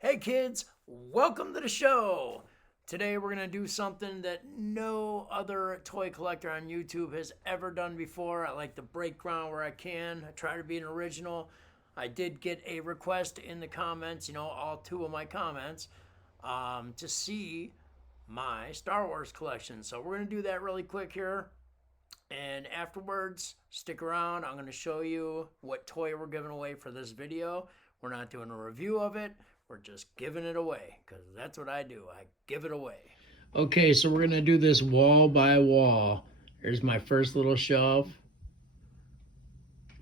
Hey kids, welcome to the show. Today we're going to do something that no other toy collector on YouTube has ever done before. I like to break ground where I can. I try to be an original. I did get a request in the comments, all two of my comments, to see my Star Wars collection. So we're going to do that really quick here. And afterwards, stick around. I'm going to show you what toy we're giving away for this video. We're not doing a review of it. We're just giving it away because that's what I do. I give it away. Okay, so we're going to do this wall by wall. Here's my first little shelf.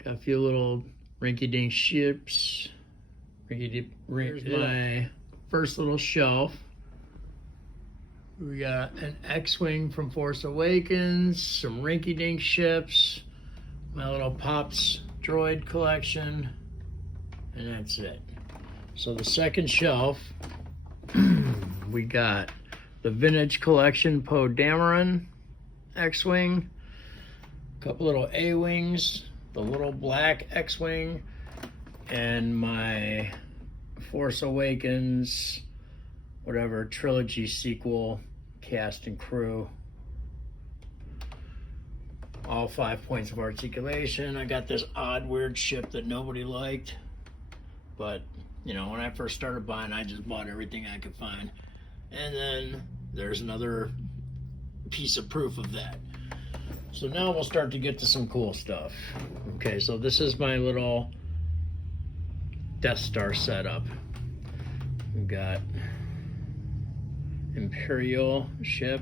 Got a few little rinky-dink ships. Here's my first little shelf. We got an X-Wing from Force Awakens, some rinky-dink ships, my little Pops droid collection, and that's it. So the second shelf, we got the Vintage Collection Poe Dameron X-Wing, a couple little A-Wings, the little black X-Wing, and my Force Awakens whatever trilogy sequel cast and crew. All 5 points of articulation. I got this odd weird ship that nobody liked, but when I first started buying, I just bought everything I could find. And then there's another piece of proof of that. So now we'll start to get to some cool stuff. Okay, so this is my little Death Star setup. We've got Imperial ship,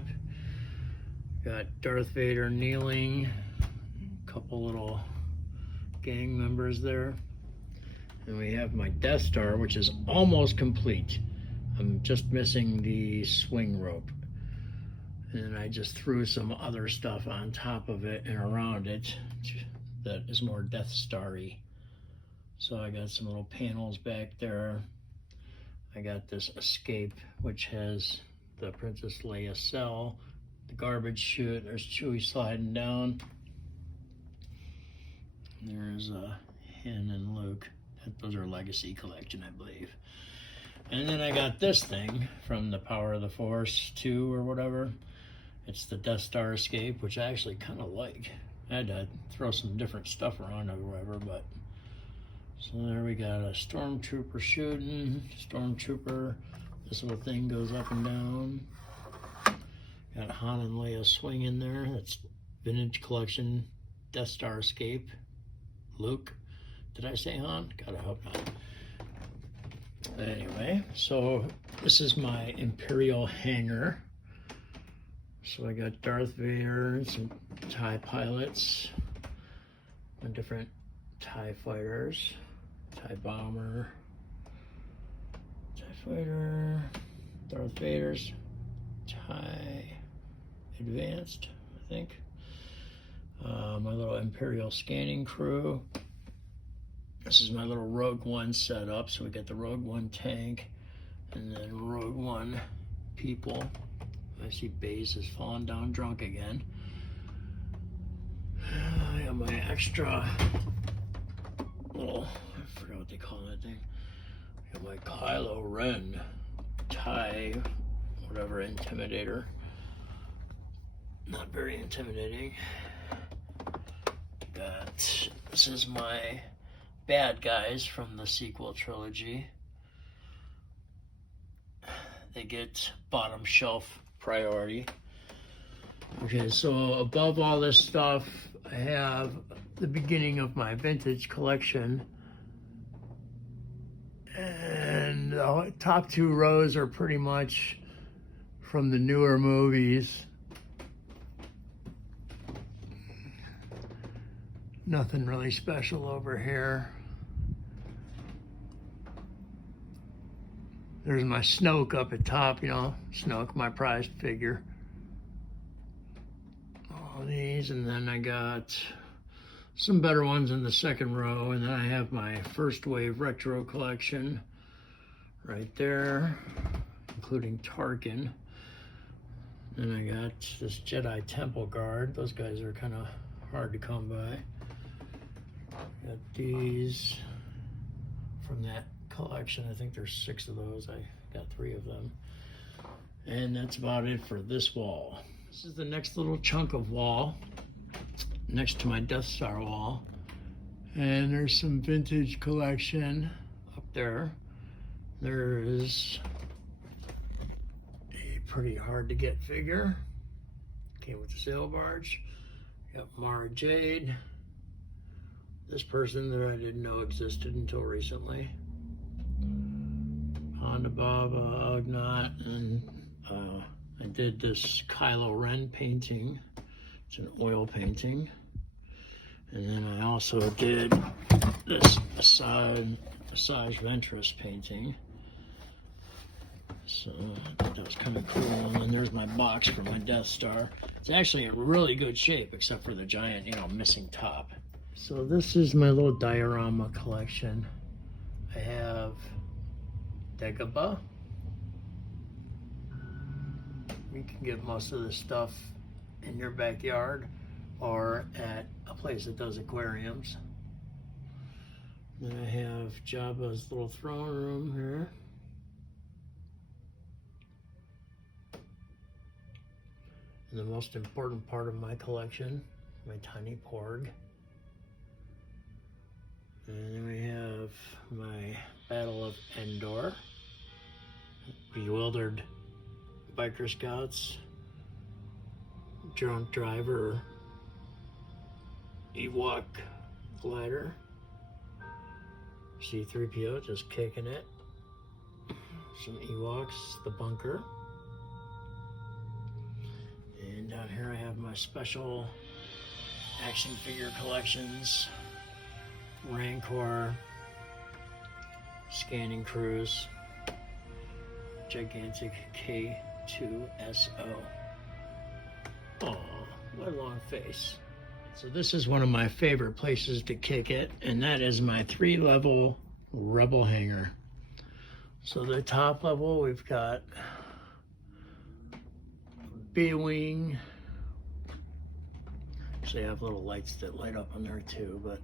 got Darth Vader kneeling, a couple little gang members there, and we have my Death Star, which is almost complete. I'm just missing the swing rope, and then I just threw some other stuff on top of it and around it that is more Death Star-y. So I got some little panels back there. I got this escape, which has the Princess Leia cell, the garbage chute, there's Chewie sliding down. There's Han and Luke. Those are Legacy Collection, I believe. And then I got this thing from the Power of the Force 2 or whatever. It's the Death Star escape, which I actually kind of like. I had to throw some different stuff around or whatever, but so there we got a stormtrooper shooting, stormtrooper. This little thing goes up and down. Got Han and Leia swinging there. That's Vintage Collection Death Star escape. Luke. Did I say Han? God, I hope not. Anyway, so this is my Imperial hangar. So I got Darth Vader and some TIE pilots and different TIE fighters. TIE bomber, TIE fighter, Darth Vader's TIE advanced, I think. My little Imperial scanning crew. This is my little Rogue One setup. So we got the Rogue One tank and then Rogue One people. I see Baze has fallen down drunk again. I got my extra little, I forgot what they call that thing. I got my Kylo Ren TIE, whatever, Intimidator. Not very intimidating. This is my bad guys from the sequel trilogy. They get bottom shelf priority. Okay, so above all this stuff, I have the beginning of my vintage collection. And the top two rows are pretty much from the newer movies. Nothing really special over here. There's my Snoke up at top, Snoke, my prized figure. All these, and then I got some better ones in the second row, and then I have my first wave retro collection right there, including Tarkin. Then I got this Jedi Temple Guard. Those guys are kind of hard to come by. Got these from that collection. I think there's 6 of those. I got 3 of them. And that's about it for this wall. This is the next little chunk of wall next to my Death Star wall. And there's some vintage collection up there. There is a pretty hard to get figure. Came with the sail barge. Got Mara Jade. This person that I didn't know existed until recently. Honda Baba, Ugnaught, and I did this Kylo Ren painting. It's an oil painting. And then I also did this Asajj Ventress painting. So that was kind of cool. And then there's my box for my Death Star. It's actually in really good shape, except for the giant, missing top. So this is my little diorama collection. I have Dagobah. You can get most of this stuff in your backyard or at a place that does aquariums. Then I have Jabba's little throne room here. And the most important part of my collection, my tiny Porg. And then we have my Battle of Endor, Bewildered Biker Scouts, Drunk Driver, Ewok Glider, C-3PO just kicking it, some Ewoks, the bunker, and down here I have my special action figure collections, Rancor, Scanning Cruise, gigantic K2SO. Oh, what a long face. So this is one of my favorite places to kick it, and that is my 3-level Rebel hangar. So the top level, we've got B-Wing. Actually, I have little lights that light up on there too, but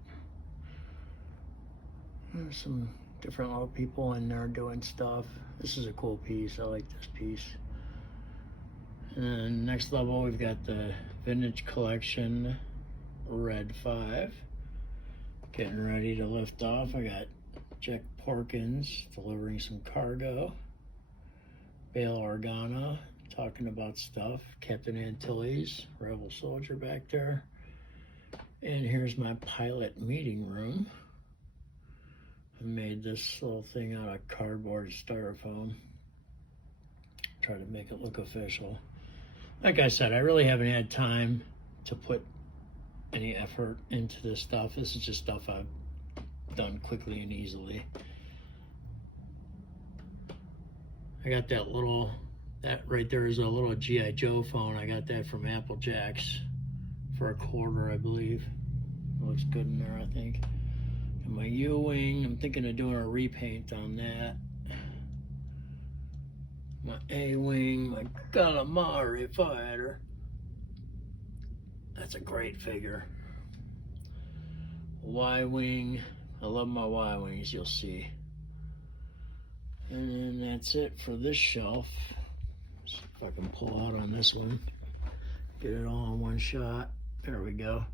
there's some different little people in there doing stuff. This is a cool piece. I like this piece. And then next level, we've got the Vintage Collection Red 5. Getting ready to lift off. I got Jack Porkins delivering some cargo. Bail Organa talking about stuff. Captain Antilles, Rebel Soldier back there. And here's my pilot meeting room. I made this little thing out of cardboard styrofoam. Try to make it look official. Like I said, I really haven't had time to put any effort into this stuff. This is just stuff I've done quickly and easily. I got that right there is a little G.I. Joe phone. I got that from Apple Jacks for $1.25, I believe. It looks good in there, I think. And my U-Wing, I'm thinking of doing a repaint on that. My A-Wing, my Calamari Fighter. That's a great figure. Y-Wing, I love my Y-Wings, you'll see. And then that's it for this shelf. See if I can pull out on this one. Get it all in one shot. There we go.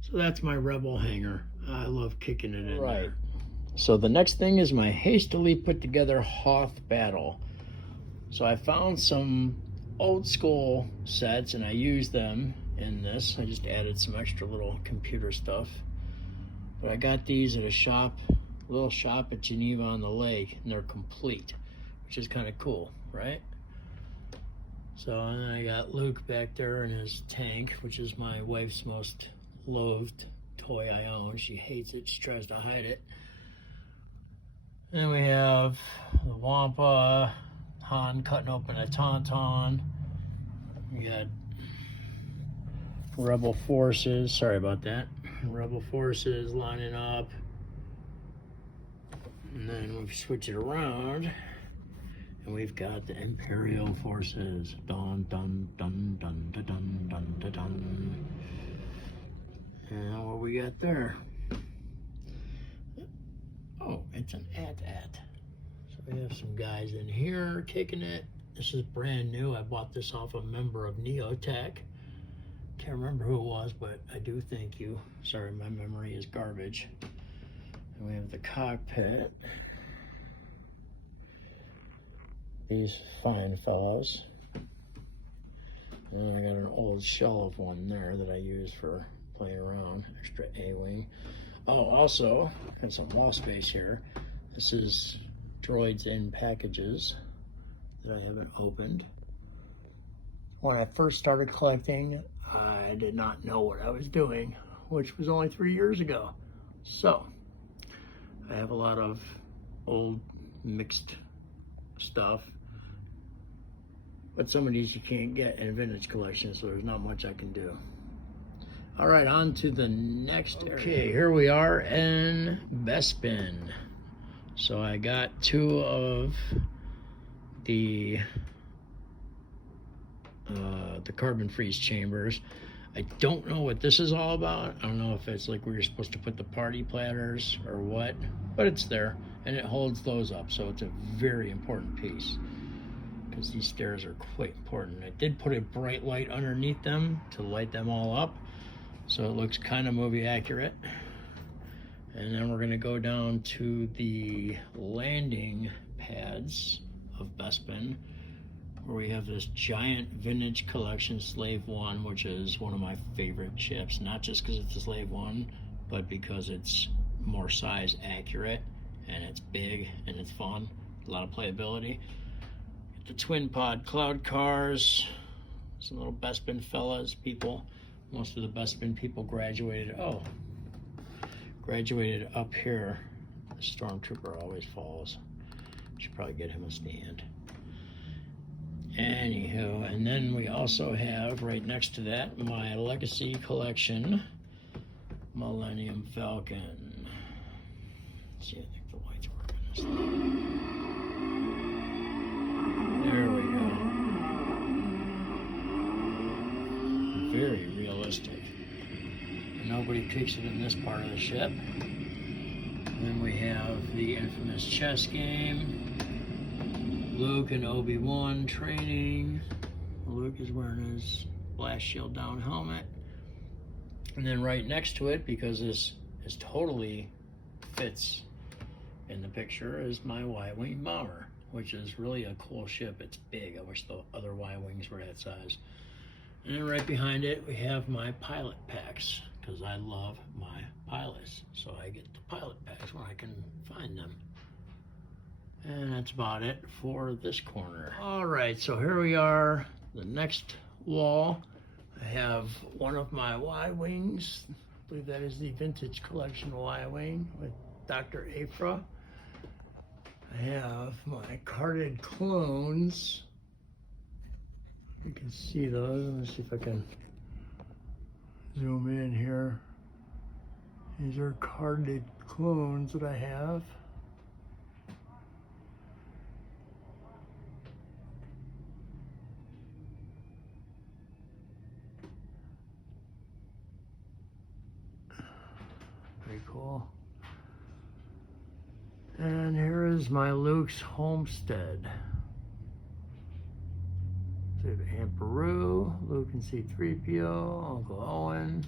So that's my Rebel hangar. I love kicking it in there. So the next thing is my hastily put together Hoth battle. So I found some old school sets and I used them in this. I just added some extra little computer stuff. But I got these at a little shop at Geneva on the Lake, and they're complete, which is kind of cool, right? So and then I got Luke back there in his tank, which is my wife's most loathed toy I own. She hates it, she tries to hide it. Then we have the Wampa, Han cutting open a Tauntaun. We got Rebel Forces, sorry about that. Rebel Forces lining up. And then we switch it around. And we've got the Imperial Forces. Dun dun dun dun dun dun dun dun dun. And what we got there? Oh, it's an AT-AT. We have some guys in here kicking it. This is brand new. I bought this off a member of Neotech. Can't remember who it was, but I do thank you. Sorry, my memory is garbage. And we have the cockpit. These fine fellows. And then I got an old shell of one there that I use for playing around. Extra A-wing. Oh, also, got some wall space here. This is Droids in Packages that I haven't opened. When I first started collecting, I did not know what I was doing, which was only 3 years ago. So, I have a lot of old mixed stuff, but some of these you can't get in a vintage collection, so there's not much I can do. All right, on to the next area. Okay, here we are in Bespin. So I got 2 of the carbon freeze chambers. I don't know what this is all about. I don't know if it's like where you're supposed to put the party platters or what, but it's there and it holds those up. So it's a very important piece because these stairs are quite important. I did put a bright light underneath them to light them all up, so it looks kind of movie accurate. And then we're gonna go down to the landing pads of Bespin, where we have this giant vintage collection Slave One, which is one of my favorite ships, not just because it's a Slave One, but because it's more size accurate and it's big and it's fun, a lot of playability. The twin pod cloud cars, some little Bespin fellas, people. Most of the Bespin people graduated up here. The Stormtrooper always falls. Should probably get him a stand. Anywho, and then we also have right next to that my Legacy Collection Millennium Falcon. Let's see, I think the lights work on this thing. There we go. Very realistic. Nobody kicks it in this part of the ship. And then we have the infamous chess game. Luke and Obi-Wan training. Luke is wearing his blast shield down helmet. And then right next to it, because this is totally fits in the picture, is my Y-Wing bomber, which is really a cool ship. It's big. I wish the other Y-Wings were that size. And then right behind it, we have my pilot packs, because I love my pilots. So I get the pilot packs when I can find them. And that's about it for this corner. All right, so here we are, the next wall. I have one of my Y-Wings. I believe that is the Vintage Collection Y-Wing with Dr. Aphra. I have my carded clones. You can see those. Let me see if I can zoom in here. These are carded clones that I have. Pretty cool. And here is my Luke's homestead. So we have Aunt Beru, Luke and C-3PO, Uncle Owen,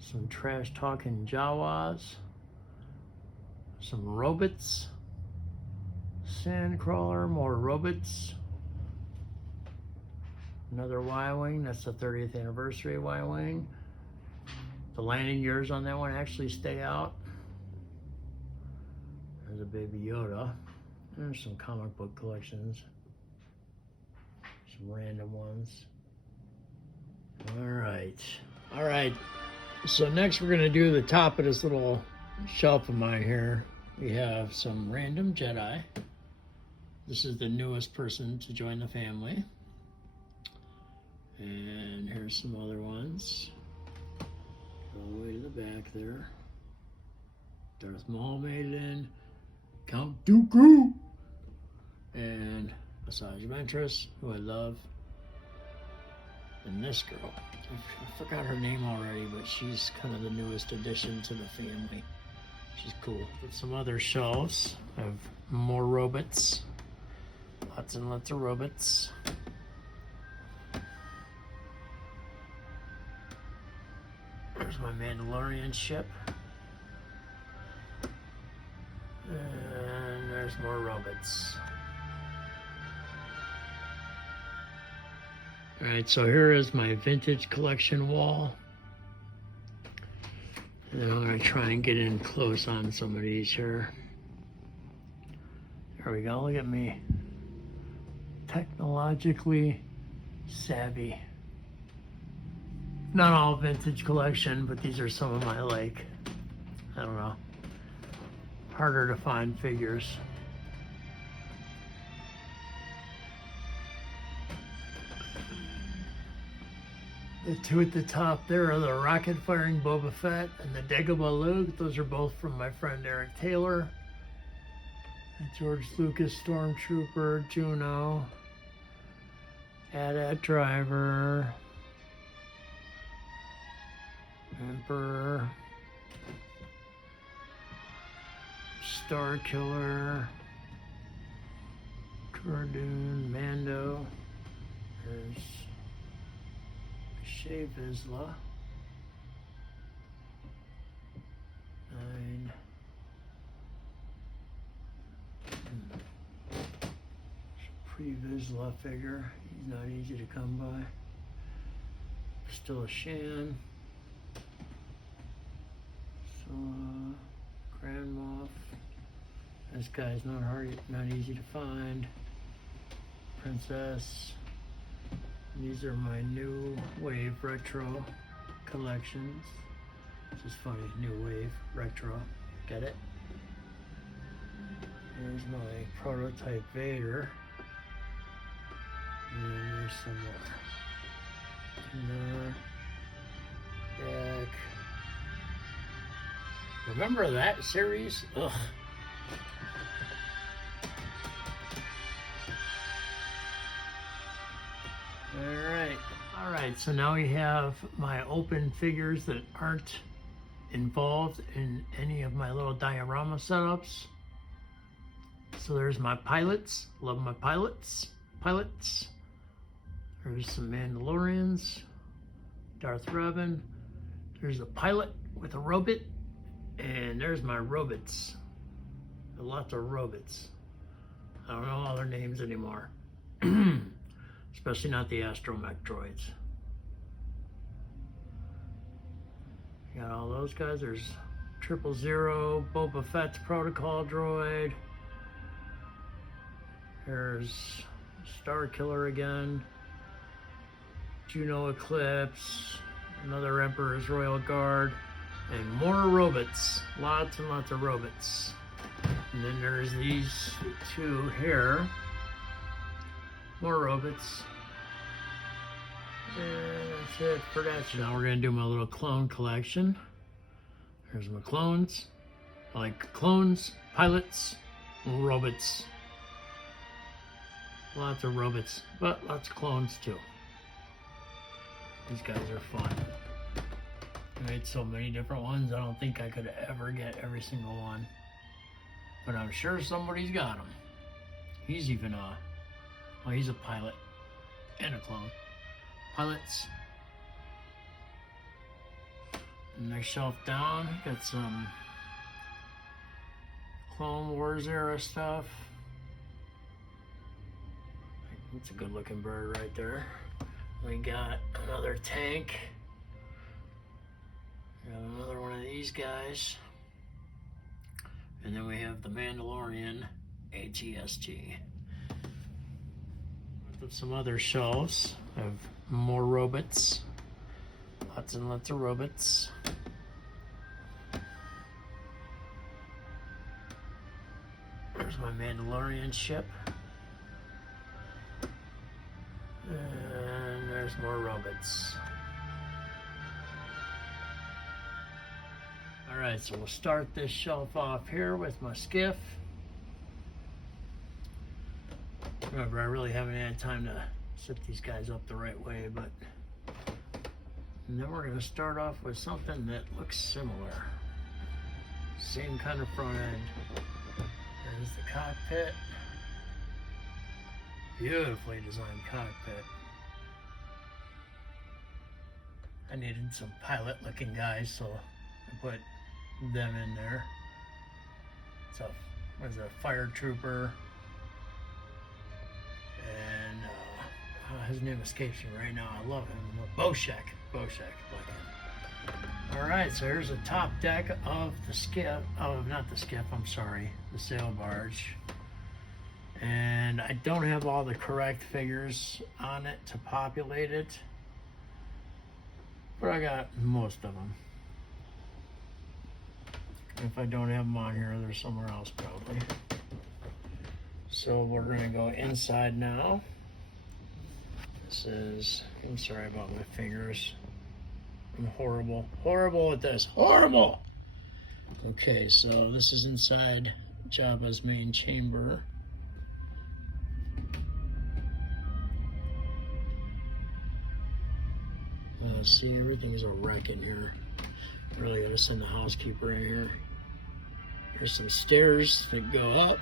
some trash talking Jawas, some robots, Sandcrawler, more robots, another Y-Wing, that's the 30th anniversary Y-Wing. The landing gears on that one actually stay out. There's a baby Yoda. There's some comic book collections. Some random ones. All right. So next we're gonna do the top of this little shelf of mine here. We have some random Jedi. This is the newest person to join the family. And here's some other ones. All the way to the back there. Darth Maul made it in. Count Dooku. And Asajj Ventress, who I love. And this girl. I forgot her name already, but she's kind of the newest addition to the family. She's cool. With some other shelves, I have more robots. Lots and lots of robots. There's my Mandalorian ship. And there's more robots. Alright, so here is my vintage collection wall. And then I'm going to try and get in close on some of these here. There we go, look at me. Technologically savvy. Not all vintage collection, but these are some of my, like, I don't know, harder to find figures. The two at the top there are the rocket firing Boba Fett and the Dagobah Luke. Those are both from my friend Eric Taylor. And George Lucas Stormtrooper, Juno, AT-AT Driver, Emperor, Star Killer, Cardoon, Mando. There's Shae Vizsla. 9. Pre-Vizsla figure. He's not easy to come by. Still a Shan. Grand Moff. This guy's not easy to find. Princess. These are my new wave retro collections. This is funny, new wave retro. Get it? There's my prototype Vader. And then there's some more. Back. Remember that series? Ugh. All right, so now we have my open figures that aren't involved in any of my little diorama setups. So there's my pilots. Love my pilots. There's some Mandalorians. Darth Revan. There's a pilot with a robot. And there's my robots. Lots of robots. I don't know all their names anymore. Especially not the astromech droids. You got all those guys. There's 000, Boba Fett's protocol droid. There's Star Killer again. Juno Eclipse. Another Emperor's Royal Guard. And more robots. Lots and lots of robots. And then there's these two here. More robots. And that's it for that. So now we're going to do my little clone collection. Here's my clones. I like clones, pilots, robots. Lots of robots, but lots of clones too. These guys are fun. I made so many different ones, I don't think I could ever get every single one. But I'm sure somebody's got them. He's even well, he's a pilot and a clone. Pilots. Next shelf down, got some Clone Wars era stuff. That's a good looking bird right there. We got another tank. Got another one of these guys. And then we have the Mandalorian AT-ST. With some other shelves of more robots. Lots and lots of robots. There's my Mandalorian ship. And there's more robots. Alright, so we'll start this shelf off here with my skiff. Remember, I really haven't had time to set these guys up the right way, but and then we're going to start off with something that looks similar. Same kind of front end. There's the cockpit. Beautifully designed cockpit. I needed some pilot looking guys, so I put them in there. It's a, what is it, a fire trooper. And his name escapes me right now. I love him. Boshek. Alright, so here's the top deck of the skiff. Oh, not the skiff, I'm sorry. The sail barge. And I don't have all the correct figures on it to populate it, but I got most of them. If I don't have them on here, they're somewhere else probably. So we're gonna go inside now. This is, I'm sorry about my fingers. I'm horrible at this, horrible! Okay, so this is inside Jabba's main chamber. See, everything's a wreck in here. Really gotta send the housekeeper in here. There's some stairs that go up.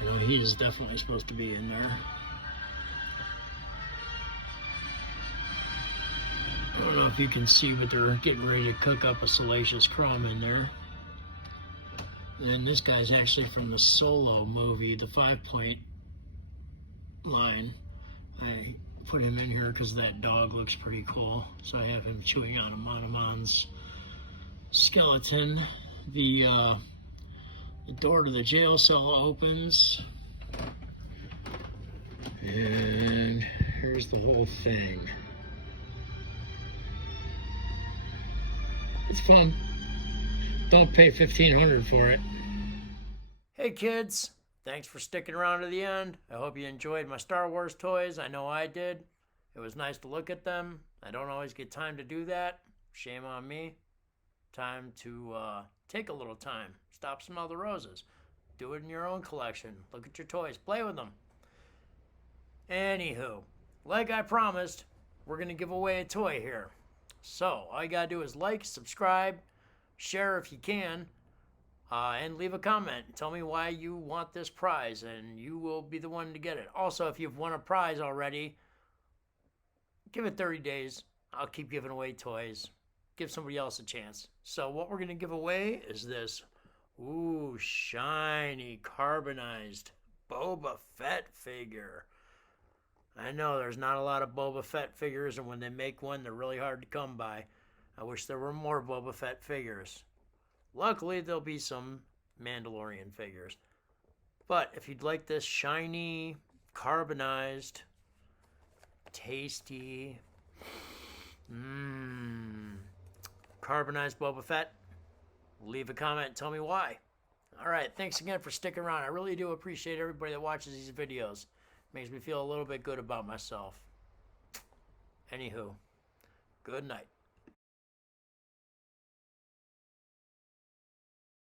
You know, he is definitely supposed to be in there. I don't know if you can see, but they're getting ready to cook up a Salacious Crumb in there. And this guy's actually from the Solo movie, the 5 Point line. I put him in here because that dog looks pretty cool. So I have him chewing on a Manamon's skeleton. The door to the jail cell opens. And here's the whole thing. It's fun. Don't pay $1,500 for it. Hey kids, thanks for sticking around to the end. I hope you enjoyed my Star Wars toys. I know I did. It was nice to look at them. I don't always get time to do that. Shame on me. Time to take a little time. Stop, smell the roses. Do it in your own collection. Look at your toys. Play with them. Anywho, like I promised, we're going to give away a toy here. So, all you got to do is like, subscribe, share if you can, and leave a comment. Tell me why you want this prize, and you will be the one to get it. Also, if you've won a prize already, give it 30 days. I'll keep giving away toys. Give somebody else a chance. So what we're going to give away is this, shiny, carbonized Boba Fett figure. I know there's not a lot of Boba Fett figures, and when they make one, they're really hard to come by. I wish there were more Boba Fett figures. Luckily, there'll be some Mandalorian figures. But if you'd like this shiny, carbonized, tasty, carbonized Boba Fett, leave a comment and tell me why. Alright, thanks again for sticking around. I really do appreciate everybody that watches these videos. Makes me feel a little bit good about myself. Anywho, good night.